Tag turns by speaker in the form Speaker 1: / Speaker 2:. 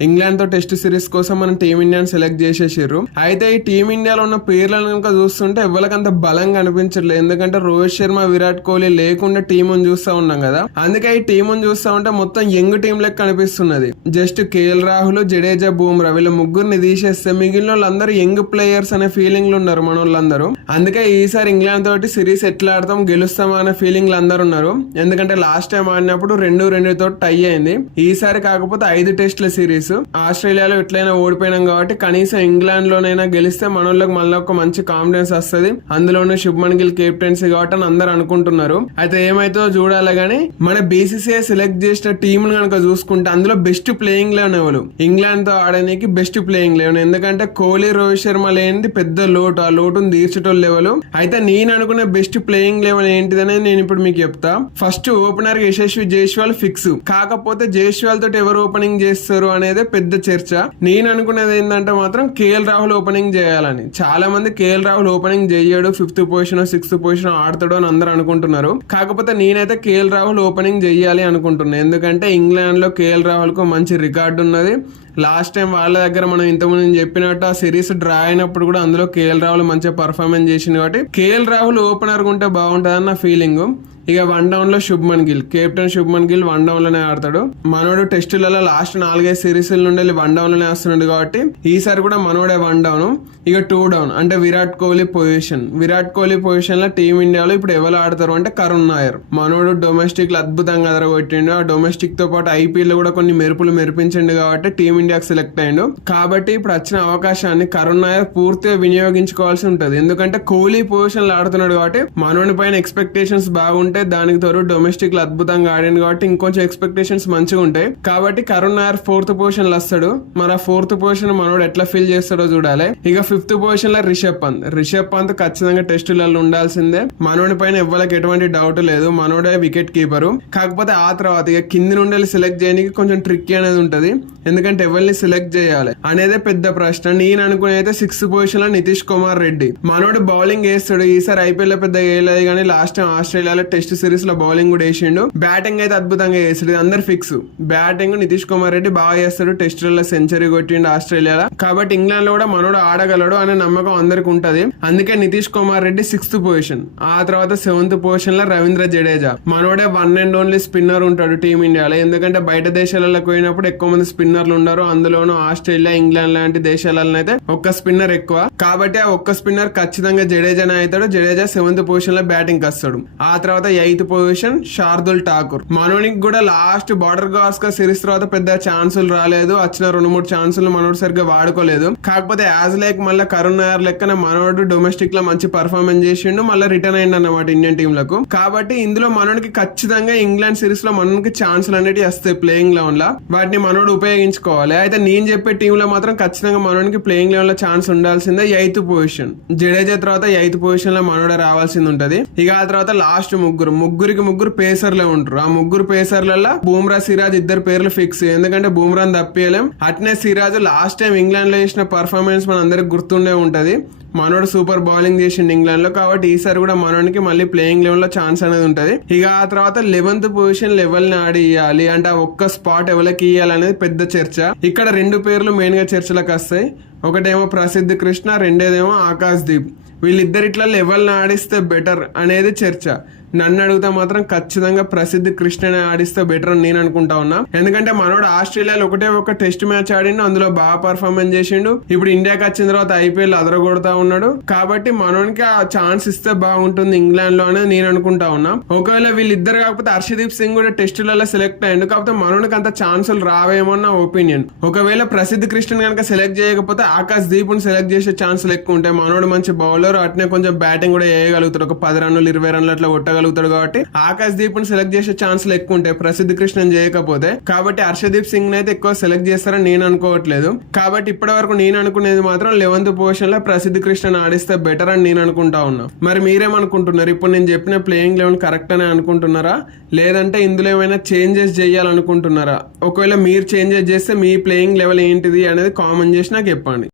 Speaker 1: ఇంగ్లాండ్తో test series కోసం మనం టీమిండియాని select చేసేసారు అయితే ఈ టీమిండియాలో ఉన్న పేర్లను కనుక చూస్తుంటే ఎవరికంత బలంగా అనిపించట్లేదు ఎందుకంటే రోహిత్ శర్మ విరాట్ కోహ్లీ లేకుండా టీముని చూస్తా ఉన్నాం కదా. అందుకే ఈ టీమును చూస్తా ఉంటే మొత్తం యంగ్ టీం లెక్క కనిపిస్తున్నది. జస్ట్ కేఎల్ రాహుల్ జడేజా బూమ్రా వీళ్ళ ముగ్గురిని తీసేస్తే మిగిలిన వాళ్ళందరూ యంగ్ ప్లేయర్స్ అనే ఫీలింగ్లు ఉన్నారు మన వాళ్ళందరూ అందుకే ఈసారి ఇంగ్లాండ్ తోటి సిరీస్ ఎట్లా ఆడతాం గెలుస్తామా అనే ఫీలింగ్లో అందరు ఉన్నారు. ఎందుకంటే లాస్ట్ టైం ఆడినప్పుడు రెండు రెండు తోటి టై అయింది. ఈసారి కాకపోతే ఐదు టెస్ట్ల సిరీస్. ఆస్ట్రేలియాలో ఎట్లయినా ఓడిపోయినాం కాబట్టి కనీసం ఇంగ్లాండ్ లోనైనా గెలిస్తే మనోళ్ళకి మళ్ళీ ఒక మంచి కాన్ఫిడెన్స్ వస్తుంది. అందులోనూ శుభ్మన్ గిల్ కెప్టెన్సీ కాబట్టి అని అందరు అనుకుంటున్నారు. అయితే ఏమైతుందో చూడాలి గానీ మన బీసీసీఐ సెలెక్ట్ చేసిన టీం కనుక చూసుకుంటే అందులో బెస్ట్ ప్లేయింగ్ లెవెన్ ఎవరు? ఇంగ్లాండ్తో ఆడడానికి బెస్ట్ ప్లేయింగ్ లెవెన్ ఎందుకంటే కోహ్లీ రోహిత్ శర్మ లేనిది పెద్ద లోటు. ఆ లోటును తీర్చటం లెవెల్ అయితే నేను అనుకున్న బెస్ట్ ప్లేయింగ్ లెవెల్ ఏంటిదనేది నేను ఇప్పుడు మీకు చెప్తా. First opener Yashasvi Jaiswal fix కాకపోతే జైస్వాల్ తోటి ఎవరు ఓపెనింగ్ చేస్తారు అనేది పెద్ద చర్చ. నేను అనుకునేది ఏంటంటే మాత్రం కేఎల్ రాహుల్ ఓపెనింగ్ చేయాలని. చాలా మంది కేఎల్ రాహుల్ ఓపెనింగ్ చేయడు ఫిఫ్త్ పొజిషన్ సిక్స్త్ పొజిషన్ ఆడతాడు అని అందరూ అనుకుంటున్నారు. కాకపోతే నేనైతే కేఎల్ రాహుల్ ఓపెనింగ్ చేయాలి అనుకుంటున్నాను ఎందుకంటే ఇంగ్లాండ్లో కేఎల్ రాహుల్కు మంచి రికార్డు ఉన్నది. లాస్ట్ టైం వాళ్ళ దగ్గర మనం ఇంతకుముందు చెప్పినట్టు ఆ సిరీస్ డ్రా అయినప్పుడు కూడా అందులో కేఎల్ రాహుల్ మంచిగా పర్ఫార్మెన్స్ చేసింది కాబట్టి కేఎల్ రాహుల్ ఓపెనర్ ఉంటే బాగుంటుంది నా ఫీలింగ్ ఇక వన్ డౌన్లో శుభ్మన్ గిల్. కెప్టెన్ శుభ్మన్ గిల్ వన్ డౌన్లోనే ఆడతాడు. మనోడు టెస్టులలో లాస్ట్ నాలుగైదు సిరీస్ నుండి వన్ డౌన్లోనే వస్తున్నాడు కాబట్టి ఈసారి కూడా మనోడే వన్ డౌన్. ఇక టూ డౌన్. అంటే విరాట్ కోహ్లీ పొజిషన్. విరాట్ కోహ్లీ పొజిషన్లో టీమిండియాలో ఇప్పుడు ఎవరు ఆడతారు అంటే కరుణ్ నాయర్. మనోడు డొమెస్టిక్లో అద్భుతంగా ఎదరగొట్టిండు ఆ డొమెస్టిక్తో పాటు ఐపీఎల్లో కూడా కొన్ని మెరుపులు మెరిపించిండు కాబట్టి టీమిండియాకి సెలెక్ట్ అయ్యిండు. కాబట్టి ఇప్పుడు వచ్చిన అవకాశాన్ని కరుణ్ నాయర్ పూర్తిగా వినియోగించుకోవాల్సి ఉంటుంది. ఎందుకంటే కోహ్లీ పొజిషన్లో ఆడుతున్నాడు కాబట్టి మనోడి పైన ఎక్స్పెక్టేషన్స్ బాగుంటాయి అంటే దానికి తోడు డొమెస్టిక్లో అద్భుతంగా ఆడింది కాబట్టి ఇంకొంచెం ఎక్స్పెక్టేషన్స్ మంచిగా ఉంటాయి. కాబట్టి కరుణ్ నాయర్ ఫోర్త్ పొజిషన్లో వస్తాడు. మరి ఆ ఫోర్త్ పొజిషన్ మనోడు ఎట్లా ఫీల్ చేస్తాడో చూడాలి. ఇక ఫిఫ్త్ పొజిషన్లో రిషబ్ పంత్. రిషబ్ పంత్ ఖచ్చితంగా టెస్టులలో ఉండాల్సిందే. మనోడి పైన ఎవ్వరికి ఎటువంటి డౌట్ లేదు. మనోడే వికెట్ కీపరు కాకపోతే ఆ తర్వాత ఇక కింది నుండి సెలెక్ట్ చేయడానికి కొంచెం ట్రిక్ అనేది ఉంటది. ఎందుకంటే ఎవరిని సెలెక్ట్ చేయాలి అనేదే పెద్ద ప్రశ్న. నేను అనుకునే అయితే సిక్స్త్ పొజిషన్లో నితీష్ కుమార్ రెడ్డి. మనోడు బౌలింగ్ వేస్తాడు. ఈసారి ఐపీఎల్ పెద్ద వేయలేదు కానీ లాస్ట్ టైం ఆస్ట్రేలియాలో టెస్ట్ టెస్ట్ సిరీస్లో బౌలింగ్ కూడా వేసిండు. బ్యాటింగ్ అయితే అద్భుతంగా వేసాడు అందరు ఫిక్స్. బ్యాటింగ్ నితీష్ కుమార్ రెడ్డి బాగా చేస్తాడు. టెస్టులలో సెంచరీ కొట్టిండు ఆస్ట్రేలియాలో. కాబట్టి ఇంగ్లాండ్లో కూడా మనోడు ఆడగలడు అనే నమ్మకం అందరికి ఉంటది. అందుకే నితీష్ కుమార్ రెడ్డి సిక్స్త్ పొజిషన్. ఆ తర్వాత సెవెంత్ పొజిషన్లో రవీంద్ర జడేజా. మనోడే వన్ అండ్ ఓన్లీ స్పిన్నర్ ఉంటాడు టీమిండియాలో. ఎందుకంటే బయట దేశాలలో పోయినప్పుడు ఎక్కువ మంది స్పిన్నర్లు ఉండరు. అందులోనూ ఆస్ట్రేలియా ఇంగ్లాండ్ లాంటి దేశాలలో అయితే ఒక్క స్పిన్నర్ ఎక్కువ. కాబట్టి ఆ ఒక్క స్పిన్నర్ ఖచ్చితంగా జడేజానే అవుతాడు. జడేజా సెవెంత్ పొజిషన్లో బ్యాటింగ్ వస్తాడు ఆ తర్వాత ఎయిత్ పొజిషన్ శార్దుల్ ఠాకూర్ మనోనికి కూడా లాస్ట్ బార్డర్ గాస్కర్ సిరీస్ తర్వాత పెద్ద ఛాన్సులు రాలేదు. వచ్చిన రెండు మూడు ఛాన్సులు మనోడు సరిగ్గా వాడుకోలేదు. కాకపోతే యాజ్ లైక్ మళ్ళీ కరుణ్ నాయర్ లెక్కన మనోడు డొమెస్టిక్లో మంచి పర్ఫార్మెన్స్ చేసిండు. మళ్ళీ రిటర్న్ అయింది అన్నమాట ఇండియన్ టీమ్లకు. కాబట్టి ఇందులో మనోడికి ఖచ్చితంగా ఇంగ్లాండ్ సిరీస్లో మనకి ఛాన్సులు అనేవి వస్తాయి ప్లేయింగ్ లెవెన్లో. వాటిని మనోడు ఉపయోగించుకోవాలి. అయితే నేను చెప్పే టీమ్లో మాత్రం ఖచ్చితంగా మనోడికి ప్లేయింగ్ లెవెన్లో ఛాన్స్ ఉండాల్సిందే ఎయిత్ పొజిషన్ జడేజా తర్వాత ఎయిత్ పొజిషన్లో మనోడ రావాల్సింది ఉంటది. ఇక ఆ తర్వాత లాస్ట్ ముగ్గురు. ముగ్గురికి ముగ్గురు పేసర్లే ఉంటారు. ఆ ముగ్గురు పేసర్లలో బూమ్రా సిరాజ్ ఇద్దరు పేర్లు ఫిక్స్ ఎందుకంటే బూమ్రాని తప్పియలేం. అట్నే సిరాజ్ లాస్ట్ టైం ఇంగ్లాండ్లో చేసిన పర్ఫార్మెన్స్ మన అందరికి గుర్తుండే ఉంటది. మనోడు సూపర్ బౌలింగ్ చేసిండు ఇంగ్లాండ్లో కాబట్టి ఈసారి కూడా మనోడికి మళ్ళీ ప్లేయింగ్ లెవెల్లో ఛాన్స్ అనేది ఉంటది. ఇక ఆ తర్వాత లెవెన్త్ పొజిషన్ లెవెల్ని ఆడి ఇవ్వాలి అంటే ఆ ఒక్క స్పాట్ ఎవరికి ఇవ్వాలి అనేది పెద్ద చర్చ. ఇక్కడ రెండు పేర్లు మెయిన్గా చర్చలకు వస్తాయి. ఒకటేమో ప్రసిద్ధ్ కృష్ణ రెండేదేమో ఆకాశ్ దీప్. వీళ్ళిద్దరిట్లా లెవెల్ ఆడిస్తే బెటర్ అనేది చర్చ. నన్ను అడిగితే మాత్రం ఖచ్చితంగా ప్రసిద్ధ కృష్ణని ఆడిస్తే బెటర్ అని నేను అనుకుంటా ఉన్నా. ఎందుకంటే మనోడు ఆస్ట్రేలియాలో ఒకటే ఒక టెస్ట్ మ్యాచ్ ఆడిండు అందులో బాగా పర్ఫార్మెన్స్ చేసిండు. ఇప్పుడు ఇండియాకి వచ్చిన తర్వాత ఐపీఎల్ అదరగొడతా ఉన్నాడు. కాబట్టి మనోనికి ఆ ఛాన్స్ ఇస్తే బాగుంటుంది ఇంగ్లాండ్లో అనేది నేను అనుకుంటా ఉన్నా. ఒకవేళ వీళ్ళిద్దరు కాకపోతే హర్షదీప్ సింగ్ కూడా టెస్టులలో సెలెక్ట్ అయ్యిండు. కాకపోతే మనోనికి అంత ఛాన్సులు రావేమో నా ఒపీనియన్ ఒకవేళ ప్రసిద్ధ కృష్ణన్ కనుక సెలెక్ట్ చేయకపోతే ఆకాశ్ దీప్ సెలెక్ట్ చేసే ఛాన్సులు ఎక్కువ ఉంటాయి. మనోడు మంచి బౌలర్ అట్నే కొంచెం బ్యాటింగ్ కూడా వేయగలుగుతారు ఒక పది రన్నులు ఇరవై రన్లు అట్లా కొట్టగలుగుతాడు. కాబట్టి ఆకాశ్ దీప్ సెలెక్ట్ చేసే ఛాన్సులు ఎక్కువ ఉంటాయి. ప్రసిద్ధ కృష్ణన్ చేయకపోతే. కాబట్టి హర్షదీప్ సింగ్ అయితే ఎక్కువ సెలెక్ట్ చేస్తారని నేను అనుకోవట్లేదు. కాబట్టి ఇప్పటి వరకు నేను అనుకునేది మాత్రం లెవెన్త్ పొజిషన్లో ప్రసిద్ధ కృష్ణన్ ఆడిస్తే బెటర్ అని నేను అనుకుంటా ఉన్నా. మరి మీరేమనుకుంటున్నారు? ఇప్పుడు నేను చెప్పిన ప్లేయింగ్ లెవెన్ కరెక్ట్ అని అనుకుంటున్నారా? లేదంటే ఇందులో ఏమైనా చేంజెస్ చేయాలనుకుంటున్నారా? ఒకవేళ మీరు చేంజెస్ చేస్తే మీ ప్లేయింగ్ లెవెల్ ఏంటిది అనేది కామెంట్ చేసి నాకు చెప్పండి.